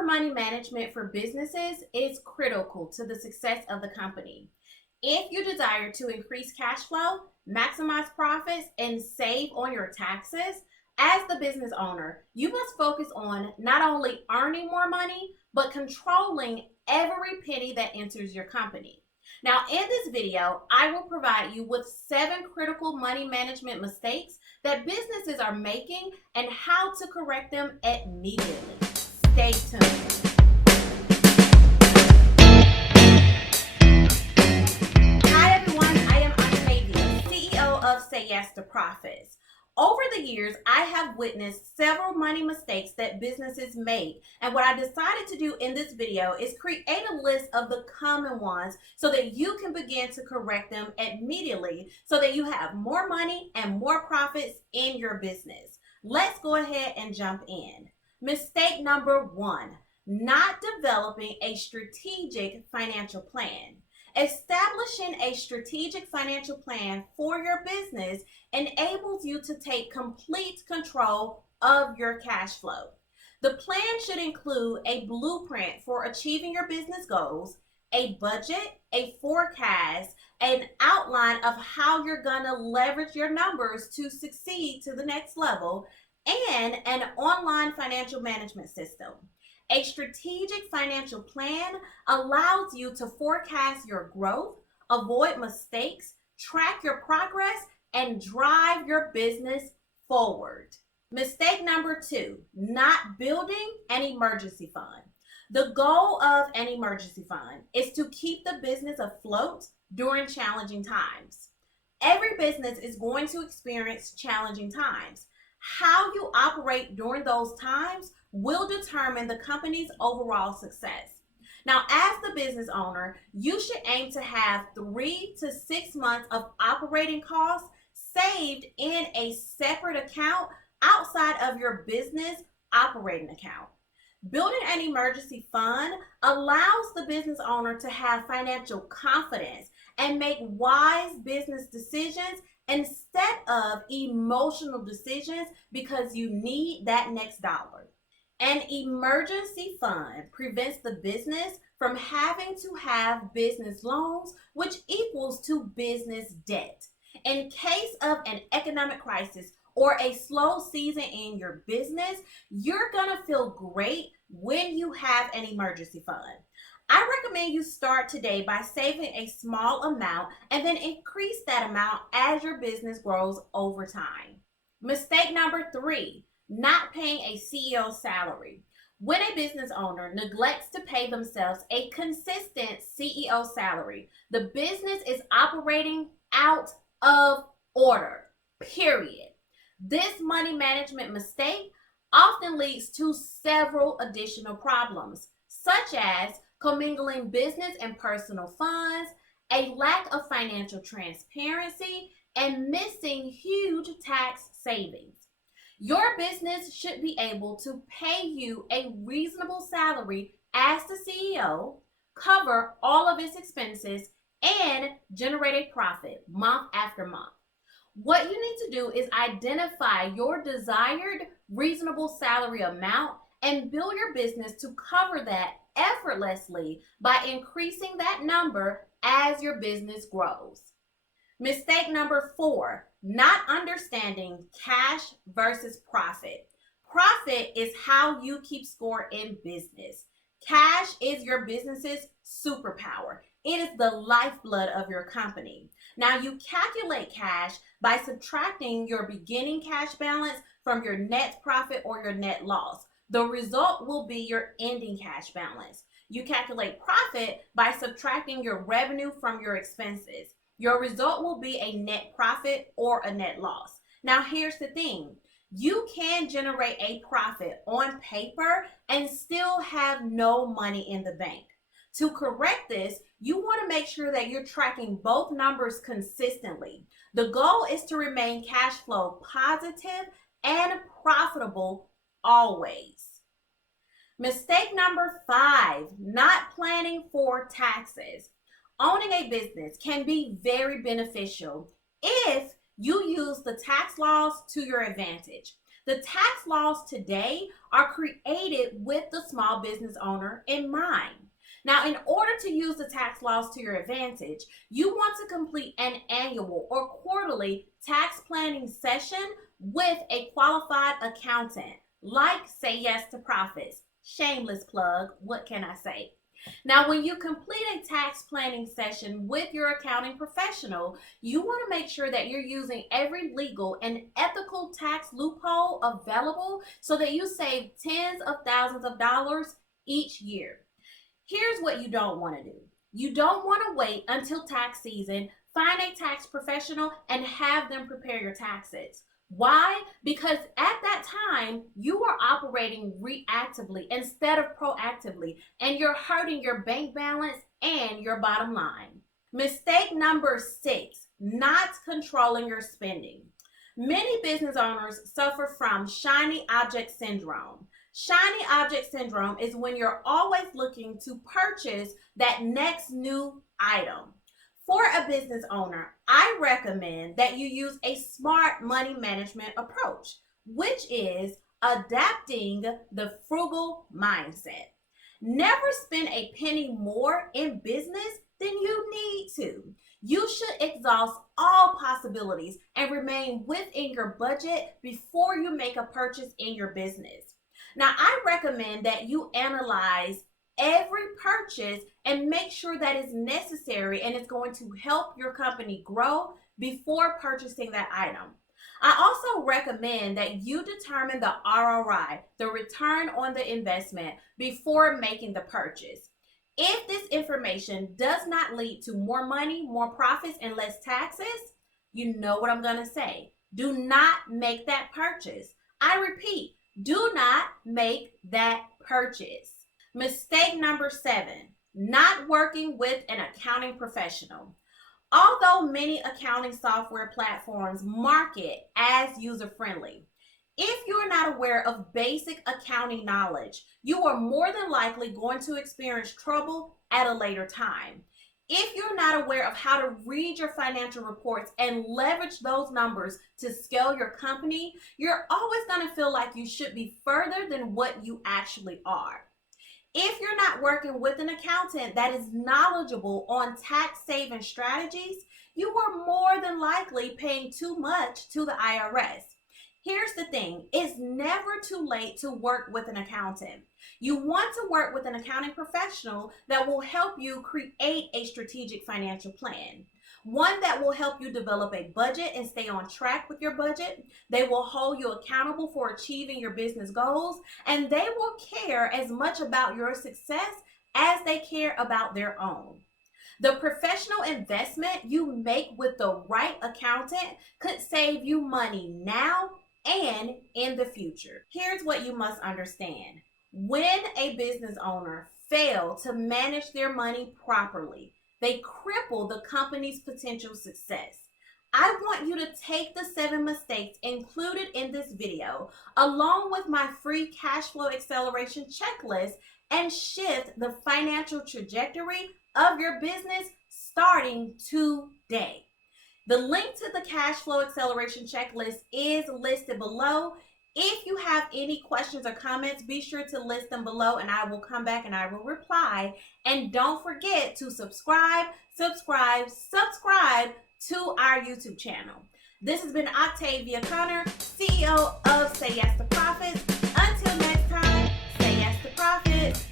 Proper money management for businesses is critical to the success of the company. If you desire to increase cash flow, maximize profits, and save on your taxes, as the business owner, you must focus on not only earning more money, but controlling every penny that enters your company. Now, in this video, I will provide you with 7 critical money management mistakes that businesses are making and how to correct them immediately. Stay tuned. Hi everyone, I am Octavia, CEO of Say Yes to Profits. Over the years, I have witnessed several money mistakes that businesses make, and what I decided to do in this video is create a list of the common ones so that you can begin to correct them immediately so that you have more money and more profits in your business. Let's go ahead and jump in. Mistake number 1, not developing a strategic financial plan. Establishing a strategic financial plan for your business enables you to take complete control of your cash flow. The plan should include a blueprint for achieving your business goals, a budget, a forecast, an outline of how you're going to leverage your numbers to succeed to the next level, and an online financial management system. A strategic financial plan allows you to forecast your growth, avoid mistakes, track your progress, and drive your business forward. Mistake number 2, not building an emergency fund. The goal of an emergency fund is to keep the business afloat during challenging times. Every business is going to experience challenging times. How you operate during those times will determine the company's overall success. Now, as the business owner, you should aim to have 3 to 6 months of operating costs saved in a separate account outside of your business operating account. Building an emergency fund allows the business owner to have financial confidence and make wise business decisions instead of emotional decisions because you need that next dollar. An emergency fund prevents the business from having to have business loans, which equals to business debt. In case of an economic crisis or a slow season in your business, you're gonna feel great when you have an emergency fund. I recommend you start today by saving a small amount and then increase that amount as your business grows over time. Mistake number 3, not paying a CEO salary. When a business owner neglects to pay themselves a consistent CEO salary, the business is operating out of order, period. This money management mistake often leads to several additional problems, such as commingling business and personal funds, a lack of financial transparency, and missing huge tax savings. Your business should be able to pay you a reasonable salary as the CEO, cover all of its expenses, and generate a profit month after month. What you need to do is identify your desired reasonable salary amount and build your business to cover that effortlessly by increasing that number as your business grows. Mistake number 4, not understanding cash versus profit. Profit is how you keep score in business. Cash is your business's superpower. It is the lifeblood of your company. Now, you calculate cash by subtracting your beginning cash balance from your net profit or your net loss. The result will be your ending cash balance. You calculate profit by subtracting your revenue from your expenses. Your result will be a net profit or a net loss. Now, here's the thing. You can generate a profit on paper and still have no money in the bank. To correct this, you want to make sure that you're tracking both numbers consistently. The goal is to remain cash flow positive and profitable always. Mistake number 5, not planning for taxes. Owning a business can be very beneficial if you use the tax laws to your advantage. The tax laws today are created with the small business owner in mind. Now, in order to use the tax laws to your advantage, you want to complete an annual or quarterly tax planning session with a qualified accountant, like Say Yes to Profits. Shameless plug, what can I say? Now, when you complete a tax planning session with your accounting professional, you want to make sure that you're using every legal and ethical tax loophole available so that you save tens of thousands of dollars each year. Here's what you don't want to do. You don't want to wait until tax season, find a tax professional, and have them prepare your taxes. Why? Because at that time, you are operating reactively instead of proactively, and you're hurting your bank balance and your bottom line. Mistake number 6, not controlling your spending. Many business owners suffer from shiny object syndrome. Shiny object syndrome is when you're always looking to purchase that next new item. For a business owner, I recommend that you use a smart money management approach, which is adapting the frugal mindset. Never spend a penny more in business than you need to. You should exhaust all possibilities and remain within your budget before you make a purchase in your business. Now, I recommend that you analyze every purchase and make sure that it's necessary and it's going to help your company grow before purchasing that item. I also recommend that you determine the ROI, the return on the investment, before making the purchase. If this information does not lead to more money, more profits, and less taxes, you know what I'm going to say. Do not make that purchase. I repeat, do not make that purchase. Mistake number 7, not working with an accounting professional. Although many accounting software platforms market as user-friendly, if you're not aware of basic accounting knowledge, you are more than likely going to experience trouble at a later time. If you're not aware of how to read your financial reports and leverage those numbers to scale your company, you're always going to feel like you should be further than what you actually are. If you're not working with an accountant that is knowledgeable on tax saving strategies, you are more than likely paying too much to the IRS. Here's the thing, it's never too late to work with an accountant. You want to work with an accounting professional that will help you create a strategic financial plan. One that will help you develop a budget and stay on track with your budget. They will hold you accountable for achieving your business goals, and they will care as much about your success as they care about their own. The professional investment you make with the right accountant could save you money now and in the future. Here's what you must understand. When a business owner fails to manage their money properly, they cripple the company's potential success. I want you to take the 7 mistakes included in this video, along with my free cash flow acceleration checklist, and shift the financial trajectory of your business starting today. The link to the cash flow acceleration checklist is listed below. If you have any questions or comments, be sure to list them below and I will come back and I will reply. And don't forget to subscribe to our YouTube channel. This has been Octavia Conner, CEO of Say Yes to Profits. Until next time, say yes to profits.